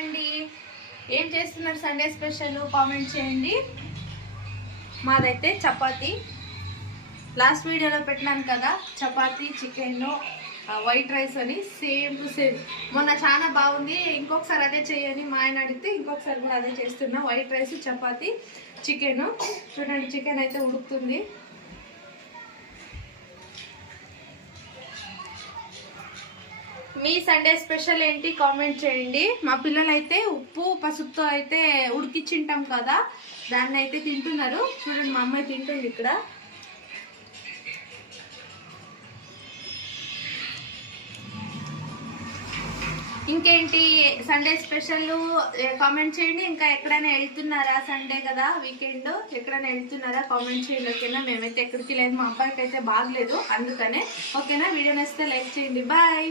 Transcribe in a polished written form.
అండి. ఏం చేస్తున్నారు సండే స్పెషల్ కామెంట్ చేయండి. మాదైతే చపాతీ, లాస్ట్ వీడియోలో పెట్టినాను కదా చపాతీ చికెన్ వైట్ రైస్ అని, సేమ్ టు సేమ్. మొన్న చాలా బాగుంది, ఇంకొకసారి అదే చేయని మా ఆయన అడిగితే ఇంకొకసారి కూడా అదే చేస్తున్నా. White rice chapati chicken. చూడండి చికెన్ అయితే ఉడుకుతుంది. మీ సండే స్పెషల్ ఏంటి కామెంట్ చేయండి. మా పిల్లలు అయితే ఉప్పు పసుపుతో అయితే ఉడికిచ్చింటాం కదా, దాన్ని అయితే తింటున్నారు. చూడండి మా అమ్మాయి తింటుంది ఇక్కడ. ఇంకేంటి సండే స్పెషల్ కామెంట్ చేయండి. ఇంకా ఎక్కడైనా వెళ్తున్నారా? సండే కదా, వీకెండ్ ఎక్కడైనా వెళ్తున్నారా కామెంట్ చేయండి. ఓకేనా? మేమైతే ఎక్కడికి లేదు, మా అబ్బాయికి అయితే బాగలేదు అందుకనే. ఓకేనా? వీడియో నచ్చితే లైక్ చేయండి. బాయ్.